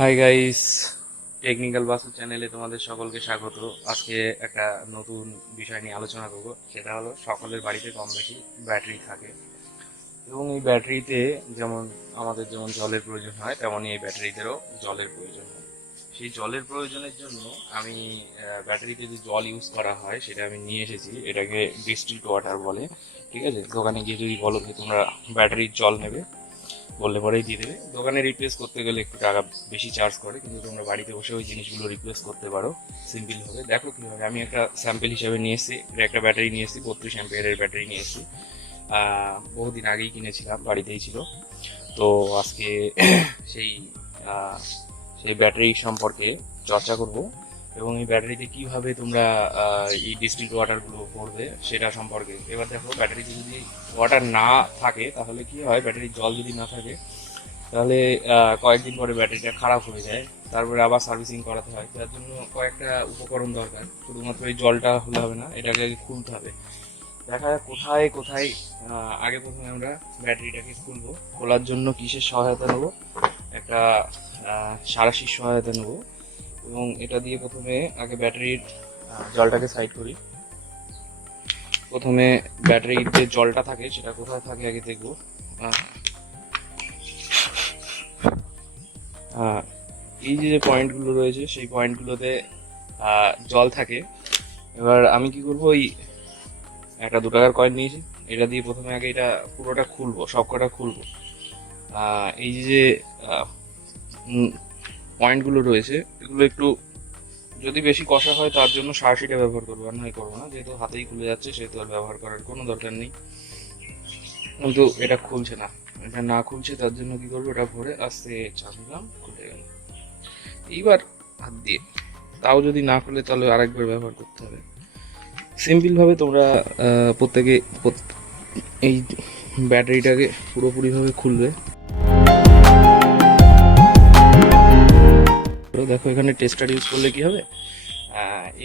Hi guys, technical Basu চ্যানেলে তোমাদের সকলকে স্বাগত। আজকে একটা নতুন বিষয় নিয়ে আলোচনা করব। সেটা হলো সকলের বাড়িতে কম বেশি ব্যাটারি থাকে এবং এই ব্যাটারিতে আমাদের যেমন জলের প্রয়োজন হয় তেমনই এই ব্যাটারিদেরও জলের প্রয়োজন হয়। সেই জলের প্রয়োজনের জন্য আমি ব্যাটারিতে যে জল ইউজ করা হয় সেটা আমি নিয়ে এসেছি। এটাকে ডিস্টিল্ড ওয়াটার বলে। ঠিক আছে, দোকানে গিয়ে যদি বলো যে তোমরা ব্যাটারির জল নেবে, বললে পরেই দিয়ে দেবে। দোকানে রিপ্লেস করতে গেলে একটু টাকা বেশি চার্জ করে, কিন্তু তোমরা বাড়িতে বসে ওই জিনিসগুলো রিপ্লেস করতে পারো সিম্পল ভাবে। দেখো কীভাবে। আমি একটা স্যাম্পল হিসেবে নিয়ে এসেছি। একটা ব্যাটারি নিয়ে এসেছি, 32 অ্যাম্পিয়ারের ব্যাটারি নিয়ে এসেছি। বহুদিন আগেই কিনেছিলাম, বাড়িতেই ছিল। তো আজকে সেই সেই ব্যাটারি সম্পর্কে চর্চা করব এবং এই ব্যাটারিতে কিভাবে তোমরা এই ডিস্টিল্ড ওয়াটারগুলো ভরবে সেটা সম্পর্কে। এবার দেখো, ব্যাটারিতে যদি ওয়াটার না থাকে তাহলে কি হয়, ব্যাটারির জল যদি না থাকে তাহলে কয়েকদিন পরে ব্যাটারিটা খারাপ হয়ে যায়। তারপরে আবার সার্ভিসিং করাতে হয়। তার জন্য কয়েকটা উপকরণ দরকার। শুধুমাত্র এই জলটা হলে হবে না, এটাকে আগে খুলতে হবে। দেখা যাক কোথায় কোথায়। আগে প্রথমে আমরা ব্যাটারিটাকে খুলবো। খোলার জন্য কিসের সহায়তা নেবো? একটা সাঁড়াশির সহায়তা নেবো এবং এটা দিয়ে প্রথমে আগে ব্যাটারির জলটাকে সাইড করি। প্রথমে ব্যাটারির যে জলটা থাকে সেটা কোথায় থাকে আগে দেখবো। এই যে পয়েন্টগুলো রয়েছে সেই পয়েন্টগুলোতে জল থাকে। এবার আমি কি করবো, ওই একটা 2 টাকার কয়েন নিয়েছি, এটা দিয়ে প্রথমে আগে এটা পুরোটা খুলবো, সবকটা খুলবো। এই যে পয়েন্টগুলো রয়েছে এগুলো একটু যদি বেশি কষা হয় তার জন্য সাঁড়াশিটা ব্যবহার করবো, আর নয় করবো না। যেহেতু হাতেই খুলে যাচ্ছে সেহেতু আর ব্যবহার করার কোনো দরকার নেই। কিন্তু এটা খুলছে না, এটা না খুলছে, তার জন্য কি করবো, এটা ভরে আস্তে চাপ দিলাম, খুলে গেল। এইবার হাত দিয়ে, তাও যদি না খুলে তাহলে আরেকবার ব্যবহার করতে হবে। সিম্পল ভাবে তোমরা প্রত্যেকে এই ব্যাটারিটাকে পুরোপুরিভাবে খুলবে। দেখো, এখানে টেস্টার ইউজ করলে কি হবে,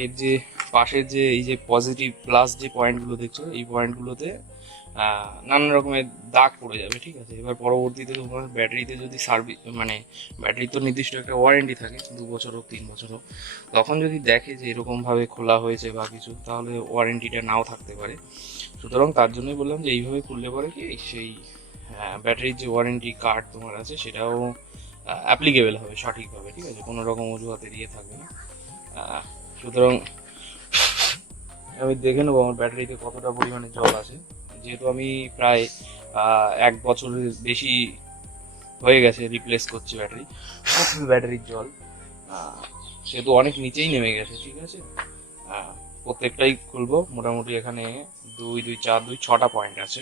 এর যে পাশের যে এই যে পজিটিভ প্লাস যে পয়েন্টগুলো দেখছো, এই পয়েন্টগুলোতে নানান রকমের দাগ পড়ে যাবে। ঠিক আছে, এবার পরবর্তীতে তোমার ব্যাটারিতে যদি ব্যাটারির তো নির্দিষ্ট একটা ওয়ারেন্টি থাকে, 2 বছর হোক 3 বছর হোক। তখন যদি দেখে যে এরকমভাবে খোলা হয়েছে বা কিছু, তাহলে ওয়ারেন্টিটা নাও থাকতে পারে। সুতরাং তার জন্যই বললাম যে এইভাবে খুললে পরে কি সেই ব্যাটারির যে ওয়ারেন্টি কার্ড তোমার আছে সেটাও অ্যাপ্লিকেবল হবে সঠিকভাবে। ঠিক আছে, কোনো রকম অজুহাতে দিয়ে থাকবে না। সুতরাং আমি দেখে নেবো আমার ব্যাটারিতে কতটা পরিমাণে জল আছে। যেহেতু আমি প্রায় 1 বছরের বেশি হয়ে গেছে রিপ্লেস করছি ব্যাটারির জল, সেহেতু অনেক নিচেই নেমে গেছে। ঠিক আছে, প্রত্যেকটাই খুলবো। মোটামুটি এখানে 2 2 4 2 6টা পয়েন্ট আছে।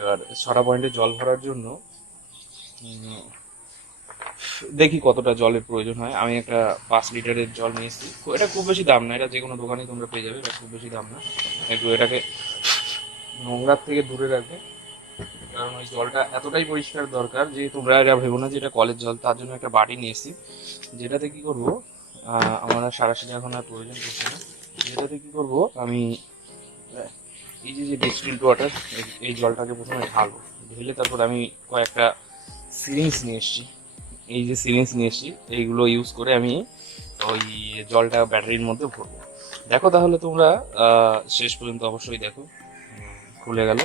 এবার 6টা পয়েন্টে জল ভরার জন্য দেখি কতটা জলের প্রয়োজন হয়। আমি একটা 5 লিটারের জল নিয়ে এসেছি। এটা খুব বেশি দাম না, এটা যে কোনো দোকানে তোমরা পেয়ে যাবে, এটা খুব বেশি দাম না। একটু এটাকে নোংরার থেকে দূরে রাখবে, কারণ ওই জলটা এতটাই পরিষ্কার দরকার যে তোমরা এটা ভেবো না যে এটা কলের জল। তার জন্য একটা বাটি নিয়ে এসেছি, যেটাতে কি করবো, আমার আর সাঁড়াশি এখন আর প্রয়োজন পড়ছে না। যেটাতে কি করবো, আমি এই যে ডিস্টিল্ড ওয়াটার, এই জলটাকে প্রথমে ঢালবো। ঢেলে তারপর আমি কয়েকটা সিরিঞ্জ নিয়ে এসেছি। এই যে সিরিঞ্জ নিয়ে এসেছি, এইগুলো ইউজ করে আমি ওই জলটা ব্যাটারির মধ্যে ভরবো। দেখো তাহলে তোমরা শেষ পর্যন্ত অবশ্যই দেখো। খুলে গেল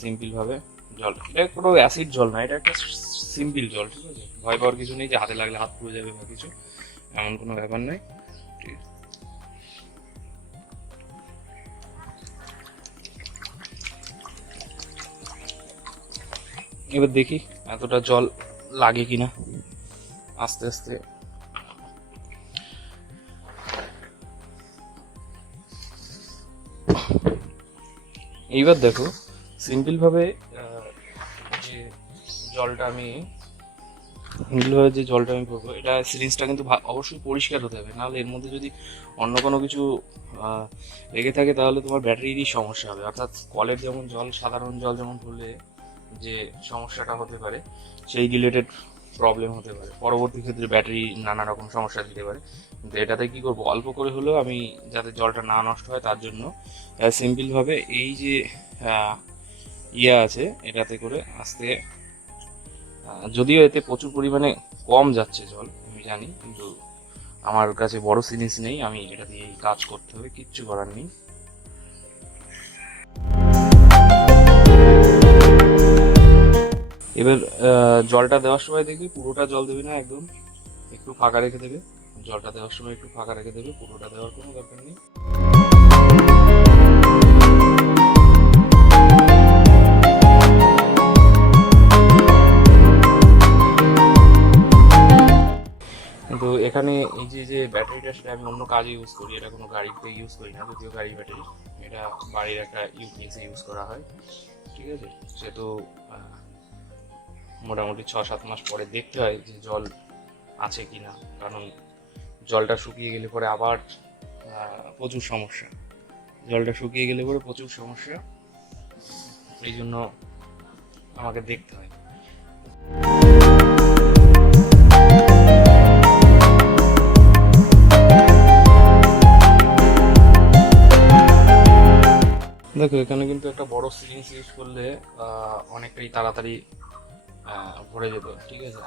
সিম্পল ভাবে জল। এটা কোনো অ্যাসিড জল না, এটা একটা সিম্পল জল। ঠিক আছে, ভয় পাওয়ার কিছু নেই যে হাতে লাগলে হাত পুড়ে যাবে বা কিছু, এমন কোনো ব্যাপার নয়। ঠিক আছে, এবার দেখি এতটা জল লাগে কিনা। আস্তে আস্তে এইবার দেখো, সিম্পল ভাবে যে জলটা আমি করবো, এটা সিরিঞ্জটা কিন্তু অবশ্যই পরিষ্কার হতে হবে, নাহলে এর মধ্যে যদি অন্য কোনো কিছু লেগে থাকে তাহলে তোমার ব্যাটারিরই সমস্যা হবে। অর্থাৎ কলের যেমন জল, সাধারণ জল যেমন ভরলে যে সমস্যাটা হতে পারে, সেই রিলেটেড প্রবলেম হতে পারে। পরবর্তী ক্ষেত্রে ব্যাটারি নানা রকম সমস্যা দিতে পারে। কিন্তু এটাতে কি করবো, অল্প করে হলেও আমি যাতে জলটা না নষ্ট হয় তার জন্য সিম্পলভাবে এই যে ইয়ে আছে এটাতে করে আস্তে যদিও এতে প্রচুর পরিমাণে কম যাচ্ছে জল, আমি জানি, কিন্তু আমার কাছে বড় সিরিঞ্জ নেই, আমি এটা দিয়েই কাজ করতে হবে, কিচ্ছু করার নেই। এবার জলটা দেওয়ার সময় দেখবি পুরোটা জল দেবে না, একদম একটু ফাঁকা রেখে দেবে। জলটা দেওয়ার সময় একটু ফাঁকা রেখে দেবে, পুরোটা দেওয়ার কোনো দরকার নেই। কিন্তু এখানে এই যে ব্যাটারিটা, সেটা আমি অন্য কাজে ইউজ করি, এটা কোনো গাড়িতে ইউজ করি না, যদিও গাড়ি ব্যাটারি, এটা বাড়ির একটা ইউপিএসে ইউজ করা হয়, ঠিক আছে। সে তো মোটামুটি 6-7 মাস পরে দেখতে হয় যে জল আছে কিনা, কারণ জলটা শুকিয়ে গেলে পরে আবার প্রচুর সমস্যা, জলটা শুকিয়ে গেলে পরে প্রচুর সমস্যা, এই জন্য আমাকে দেখতে হয়। দেখো এখানে কিন্তু একটা বড় সিরিঞ্জ ইউজ করলে অনেকটাই তাড়াতাড়ি ভরে যেত, ঠিক আছে।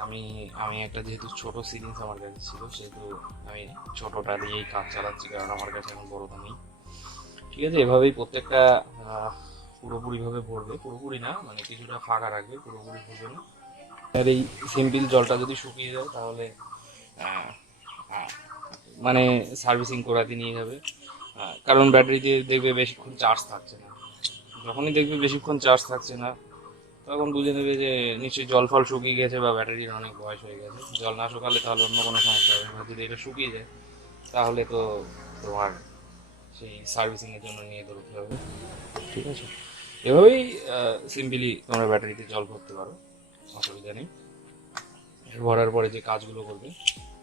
আমি একটা যেহেতু ছোট সিরিঞ্জ আমার কাছে ছিল, সেহেতু আমি ছোটটা দিয়েই কাজ চালাচ্ছি, কারণ আমার কাছে এখন বড়টা নেই, ঠিক আছে। এভাবেই প্রত্যেকটা পুরোপুরিভাবে ভরবে, পুরোপুরি না, মানে কিছুটা ফাঁকা রাখবে, পুরোপুরি ভরবে না। আর এই সিম্পল জলটা যদি শুকিয়ে যায় তাহলে মানে সার্ভিসিং করাতে নিয়ে যাবে, কারণ ব্যাটারিতে দেখবে বেশিক্ষণ চার্জ থাকছে না। যখনই দেখবে বেশিক্ষণ চার্জ থাকছে না, তখন বুঝে নেবে যে নিশ্চয়ই জল ফল শুকিয়ে গেছে বা ব্যাটারির অনেক বয়স হয়ে গেছে। জল না শুকালে তাহলে অন্য কোনো সমস্যা হবে, এবার যদি এটা শুকিয়ে যায় তাহলে তো তোমার সেই সার্ভিসিংয়ের জন্য নিয়ে দৌড়তে হবে, ঠিক আছে। এভাবেই সিম্পলি তোমরা ব্যাটারিতে জল ভরতে পারো, অসুবিধা নেই। ভরার পরে যে কাজগুলো করবে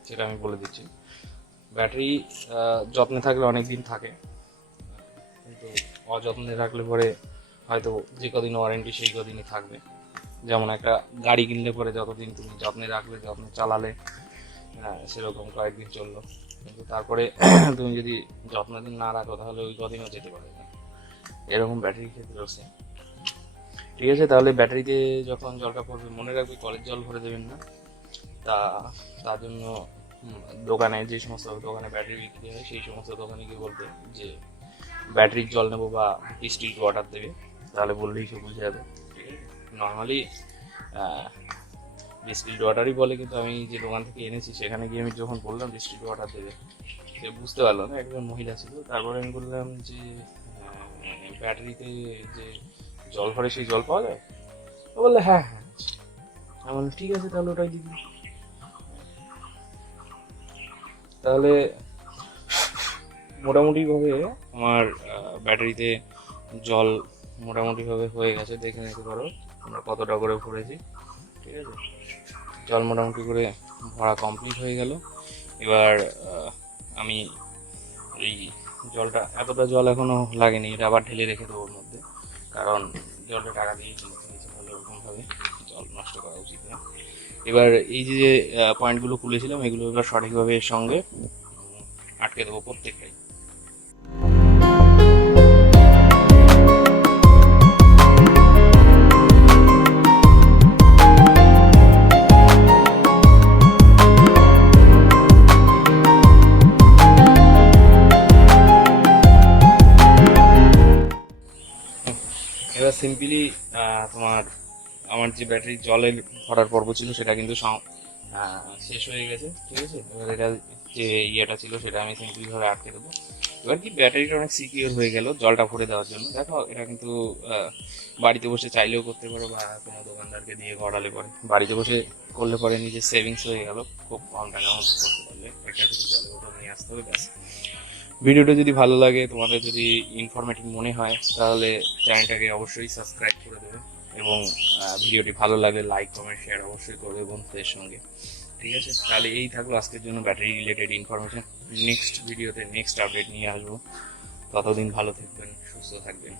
সেটা আমি বলে দিচ্ছি। ব্যাটারি যত্নে থাকলে অনেক দিন থাকে, কিন্তু অযত্নে রাখলে পরে হয়তো যে কদিন ওয়ারেন্টি সেই কদিনই থাকবে। যেমন একটা গাড়ি কিনলে পরে যতদিন তুমি যত্নে রাখলে, যত্নে চালালে, সেরকম কয়েকদিন চললো, কিন্তু তারপরে তুমি যদি যত্নাধীন না রাখো তাহলে ওই কদিনও যেতে পারবে না। এরকম ব্যাটারির ক্ষেত্রে আছে, ঠিক আছে। তাহলে ব্যাটারিতে যখন জলটা পড়বে মনে রাখবে কলের জল ভরে দেবেন না। তার জন্য দোকানে, যে সমস্ত দোকানে ব্যাটারি বিক্রি হয় সেই সমস্ত দোকানে গিয়ে বলবে যে ব্যাটারির জল নেবো বা ডিস্টিল্ড ওয়াটার দেবে, তাহলে বললেই সে বুঝে যাবে, ঠিক আছে। নর্মালি ডিস্টিল্ড ওয়াটারই বলে, কিন্তু আমি যে দোকান থেকে এনেছি সেখানে গিয়ে আমি যখন বললাম ডিস্টিল্ড ওয়াটার দেবে, সে বুঝতে পারলো না, একজন মহিলা ছিল। তারপরে আমি বললাম যে ব্যাটারিতে যে জল ভরে সেই জল পাওয়া যায়? ও বললে হ্যাঁ হ্যাঁ। আমি বললাম ঠিক আছে, তাহলে ওটাই দিবি। তাহলে মোটামুটিভাবে আমার ব্যাটারিতে জল মোটামুটিভাবে হয়ে গেছে, দেখে নিতে পারো আমরা কতটা করে ভরেছি, ঠিক আছে। জল মোটামুটি করে ভরা কমপ্লিট হয়ে গেল। এবার আমি এই জলটা, এতটা জল এখনো লাগেনি, এটা আবার ঢেলে রেখে দেবো ওর মধ্যে, কারণ জলটা টাকা দিয়ে কিনতে হলে ওরকমভাবে জল নষ্ট করা উচিত না। এবার এই যে পয়েন্টগুলো খুলেছিলাম এগুলো এবার সঠিকভাবে এর সঙ্গে আটকে দেবো প্রত্যেকটাই। এবার সিম্পলি তোমার আমার যে ব্যাটারির জলের ভরার পর্ব ছিল সেটা কিন্তু শেষ হয়ে গেছে, ঠিক আছে। এবার এটা যে ইয়েটা ছিল সেটা আমি সিম্পলিভাবে আটকে দেবো। এবার কি ব্যাটারিটা অনেক সিকিউর হয়ে গেল জলটা ভরে দেওয়ার জন্য। দেখো এটা কিন্তু বাড়িতে বসে চাইলেও করতে পারো বা কোনো দোকানদারকে দিয়ে করালে পরে, বাড়িতে বসে করলে পরে নিজের সেভিংস হয়ে গেল, খুব কম টাকার মধ্যে করতে পারলে। একটা শুধু জলের বোতল নিয়ে আসতে হবে, ব্যাস। ভিডিওটা যদি ভালো লাগে, তোমাদের যদি ইনফরমেটিভ মনে হয়, তাহলে চ্যানেলটাকে অবশ্যই সাবস্ক্রাইব করে দেবে, এবং ভিডিওটি ভালো লাগলে লাইক কমেন্ট শেয়ার অবশ্যই করবে বন্ধুদের সঙ্গে, ঠিক আছে। তাহলে এই থাকলো আজকের জন্য ব্যাটারি রিলেটেড ইনফরমেশন। নেক্সট ভিডিওতে নেক্সট আপডেট নিয়ে আসবো। ততদিন ভালো থাকবেন, সুস্থ থাকবেন।